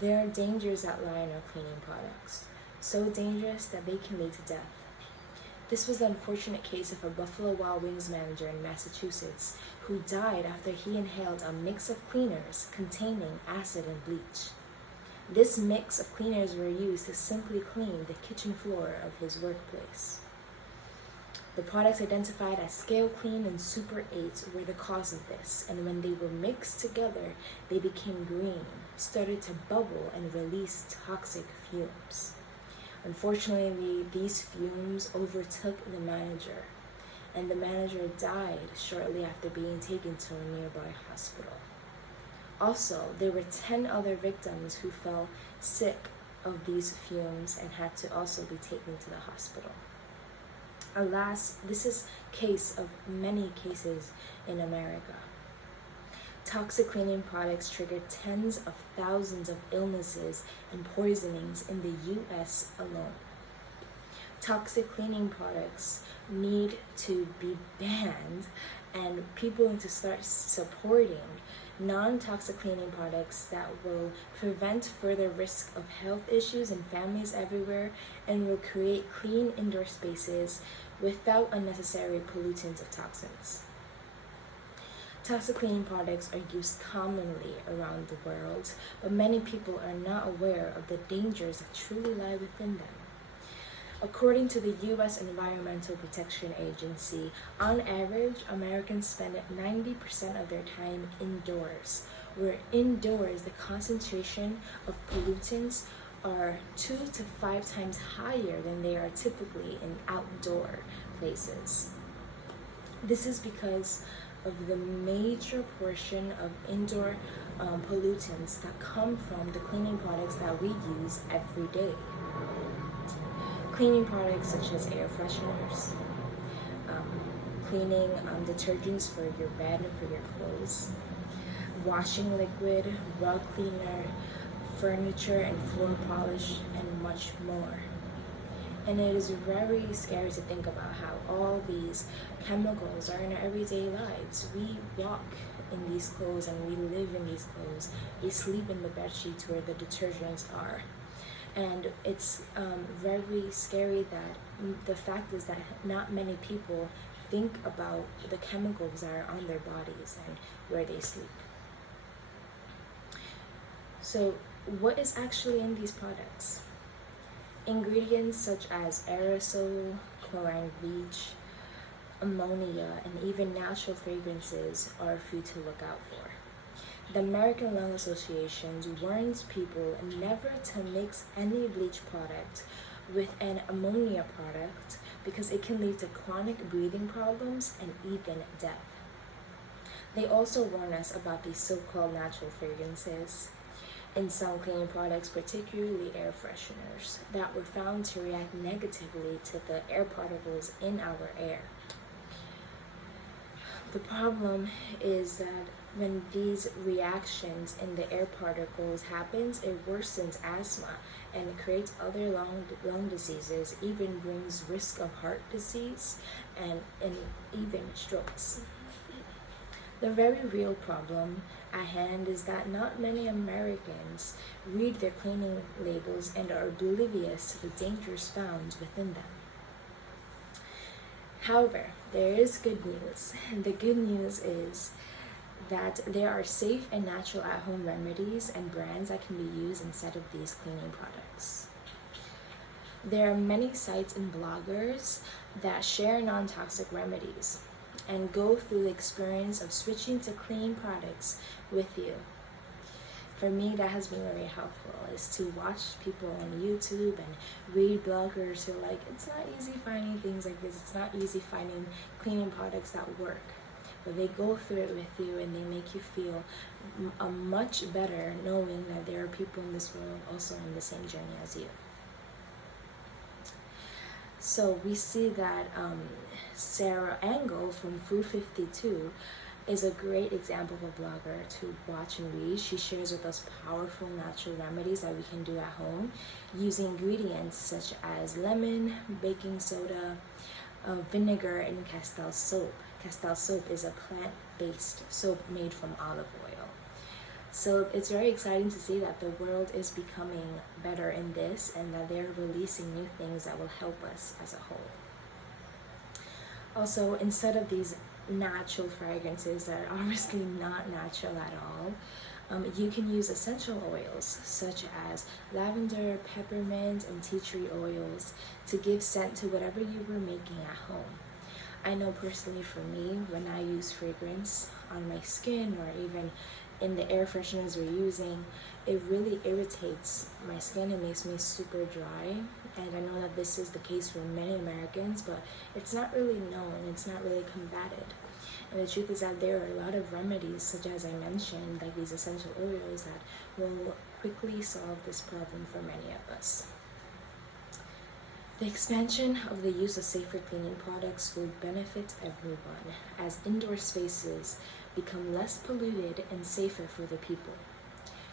There are dangers that lie in our cleaning products, so dangerous that they can lead to death. This was the unfortunate case of a Buffalo Wild Wings manager in Massachusetts who died after he inhaled a mix of cleaners containing acid and bleach. This mix of cleaners were used to simply clean the kitchen floor of his workplace. The products identified as Scale Clean and Super 8 were the cause of this, and when they were mixed together, they became green, started to bubble, and released toxic fumes. Unfortunately, these fumes overtook the manager, and the manager died shortly after being taken to a nearby hospital. Also, there were 10 other victims who fell sick of these fumes and had to also be taken to the hospital. Alas, this is case of many cases in America. Toxic cleaning products trigger tens of thousands of illnesses and poisonings in the US alone. Toxic cleaning products need to be banned, and people need to start supporting non-toxic cleaning products that will prevent further risk of health issues in families everywhere and will create clean indoor spaces without unnecessary pollutants of toxins. Toxic cleaning products are used commonly around the world, but many people are not aware of the dangers that truly lie within them. According to the U.S. Environmental Protection Agency, on average, Americans spend 90% of their time indoors, where indoors the concentration of pollutants are 2 to 5 times higher than they are typically in outdoor places. This is because of the major portion of indoor pollutants that come from the cleaning products that we use every day. Cleaning products such as air fresheners, cleaning detergents for your bed and for your clothes, washing liquid, rug cleaner, furniture and floor polish, and much more. And it is very scary to think about how all these chemicals are in our everyday lives. We walk in these clothes and we live in these clothes. We sleep in the bed sheets where the detergents are. And it's very scary that the fact is that not many people think about the chemicals that are on their bodies and where they sleep. So what is actually in these products? Ingredients such as aerosol, chlorine bleach, ammonia, and even natural fragrances are a few to look out for. The American Lung Association warns people never to mix any bleach product with an ammonia product because it can lead to chronic breathing problems and even death. They also warn us about these so-called natural fragrances in some cleaning products, particularly air fresheners, that were found to react negatively to the air particles in our air. The problem is that when these reactions in the air particles happens, it worsens asthma and it creates other lung diseases, even brings risk of heart disease and even strokes. The very real problem at hand is that not many Americans read their cleaning labels and are oblivious to the dangers found within them. However, there is good news, and the good news is that there are safe and natural at-home remedies and brands that can be used instead of these cleaning products. There are many sites and bloggers that share non-toxic remedies and go through the experience of switching to clean products with you. For me, that has been very helpful, is to watch people on YouTube and read bloggers who are like, it's not easy finding things like this. It's not easy finding cleaning products that work. But they go through it with you and they make you feel much better knowing that there are people in this world also on the same journey as you. So we see that Sarah Engel from Food 52 is a great example of a blogger to watch and read. She shares with us powerful natural remedies that we can do at home using ingredients such as lemon, baking soda, vinegar, and Castile soap. Castile soap is a plant-based soap made from olive oil. So it's very exciting to see that the world is becoming better in this and that they're releasing new things that will help us as a whole. Also, instead of these natural fragrances that are obviously not natural at all, you can use essential oils such as lavender, peppermint, and tea tree oils to give scent to whatever you were making at home. I know personally for me, when I use fragrance on my skin or even in the air fresheners we're using, it really irritates my skin. It makes me super dry. And I know that this is the case for many Americans, but it's not really known, it's not really combated. And the truth is that there are a lot of remedies, such as I mentioned, like these essential oils, that will quickly solve this problem for many of us. The expansion of the use of safer cleaning products will benefit everyone as indoor spaces become less polluted and safer for the people.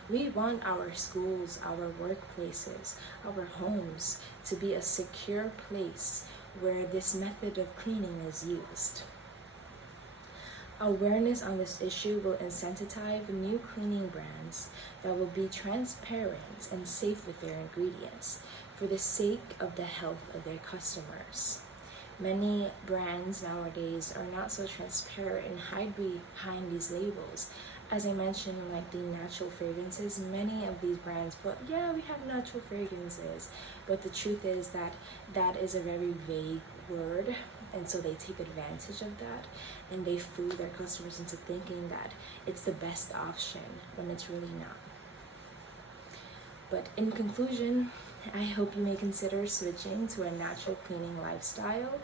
We want our schools, our workplaces, our homes to be a secure place where this method of cleaning is used. Awareness on this issue will incentivize new cleaning brands that will be transparent and safe with their ingredients for the sake of the health of their customers. Many brands nowadays are not so transparent and hide behind these labels. As I mentioned, like the natural fragrances, many of these brands put, yeah, we have natural fragrances, but the truth is that that is a very vague word, and so they take advantage of that and they fool their customers into thinking that it's the best option when it's really not. But in conclusion, I hope you may consider switching to a natural cleaning lifestyle,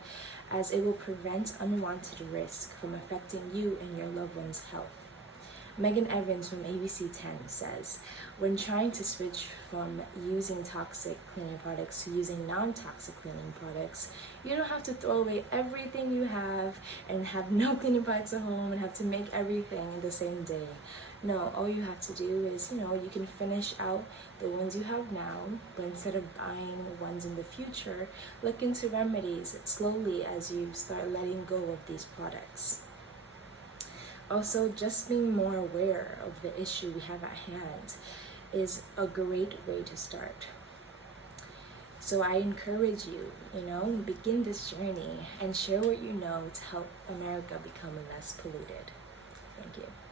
as it will prevent unwanted risk from affecting you and your loved one's health. Megan Evans from ABC 10 says, when trying to switch from using toxic cleaning products to using non-toxic cleaning products, you don't have to throw away everything you have and have no cleaning products at home and have to make everything in the same day. No, all you have to do is, you can finish out the ones you have now, but instead of buying ones in the future, look into remedies slowly as you start letting go of these products. Also, just being more aware of the issue we have at hand is a great way to start. So I encourage you, begin this journey and share what you know to help America become less polluted. Thank you.